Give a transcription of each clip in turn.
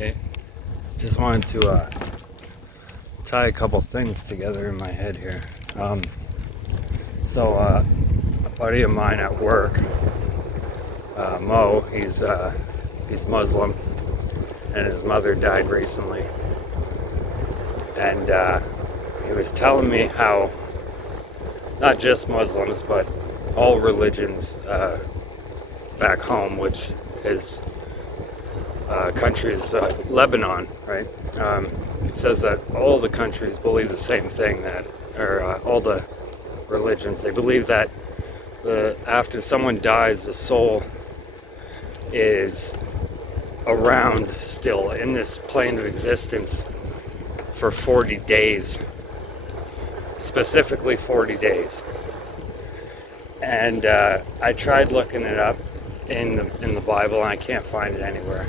I just wanted to tie a couple things together in my head here. A buddy of mine at work, Mo, he's Muslim, and his mother died recently. And he was telling me how not just Muslims, but all religions back home, which his country is Lebanon, right? It says that all the countries believe the same thing, all the religions, they believe that after someone dies, the soul is around still in this plane of existence for 40 days, specifically 40 days. And I tried looking it up in the Bible, and I can't find it anywhere.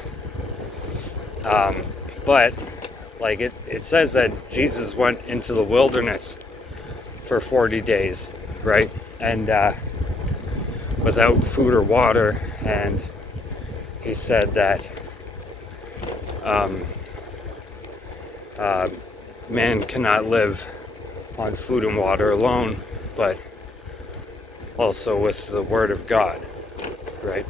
But like it says that Jesus went into the wilderness for 40 days, right? And without food or water, and he said that man cannot live on food and water alone, but also with the Word of God, right?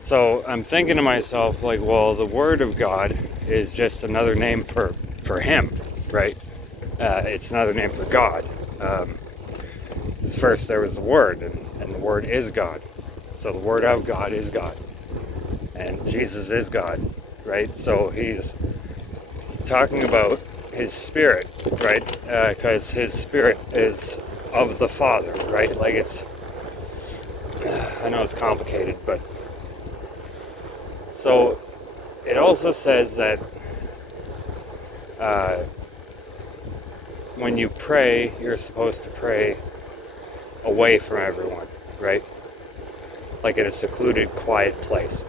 So I'm thinking to myself, like, well, the Word of God is just another name for Him, right? It's another name for God. First there was the Word, and the Word is God. So the Word of God is God, and Jesus is God, right? So he's talking about His Spirit, right? Because His Spirit is of the Father, right? Like I know it's complicated, but so it also says that when you pray, you're supposed to pray away from everyone, right? Like in a secluded, quiet place.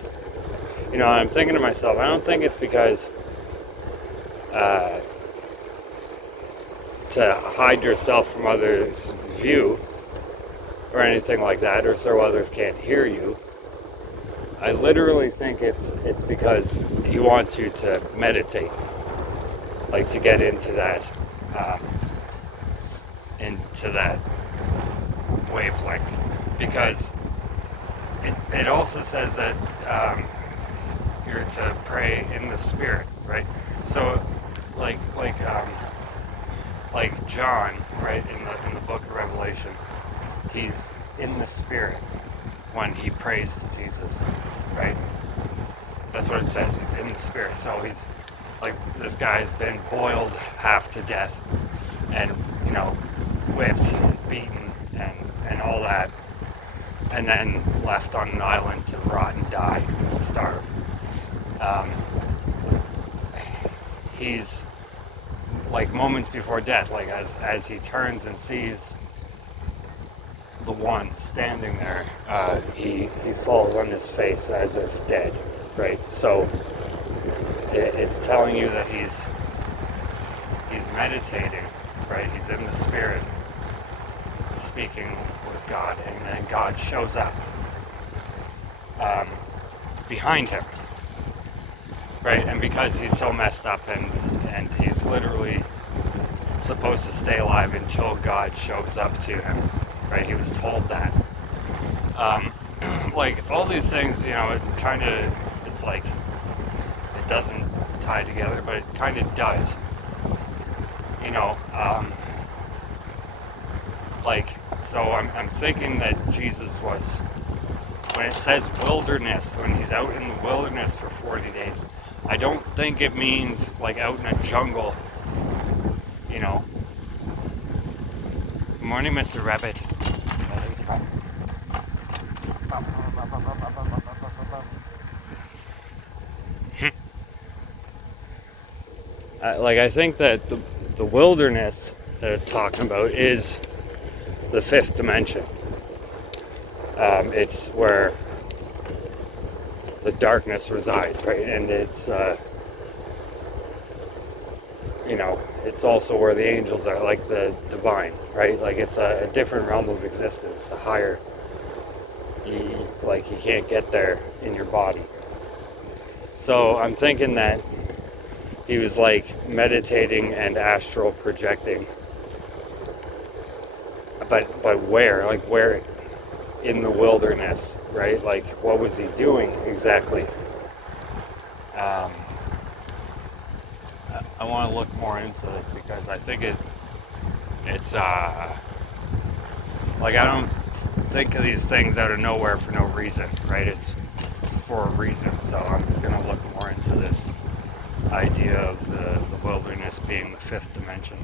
You know, I'm thinking to myself, I don't think it's because to hide yourself from others' view or anything like that, or so others can't hear you. I literally think it's because you want you to meditate, like to get into that wavelength, because it also says that you're to pray in the Spirit, right? So like John, right, in the book of Revelation, he's in the Spirit when he prays to Jesus, right? That's what it says. He's in the Spirit. So he's like, this guy's been boiled half to death, and whipped, beaten, and all that, and then left on an island to rot and die and starve. He's like moments before death, like as he turns and sees the one standing there, he falls on his face as if dead, right? So it's telling you that he's meditating, right? He's in the Spirit, speaking with God, and then God shows up behind him, right? And because he's so messed up, and he's literally supposed to stay alive until God shows up to him, right? He was told that. Like all these things, it's like it doesn't tie together, but it kind of does. So I'm thinking that Jesus was, when it says wilderness, when he's out in the wilderness for 40 days, I don't think it means like out in a jungle, Good morning, Mr. Rabbit. I think that the wilderness that it's talking about is the fifth dimension. It's where the darkness resides, right? And it's it's also where the angels are, like the divine, right? Like it's a different realm of existence, a higher. You can't get there in your body. So I'm thinking that he was like meditating and astral projecting. But where? Like where in the wilderness, right? Like what was he doing exactly? Um, I want to look more into this because I think it's like I don't think of these things out of nowhere for no reason, right? It's for a reason. So I'm gonna look more into this idea of the wilderness being the fifth dimension.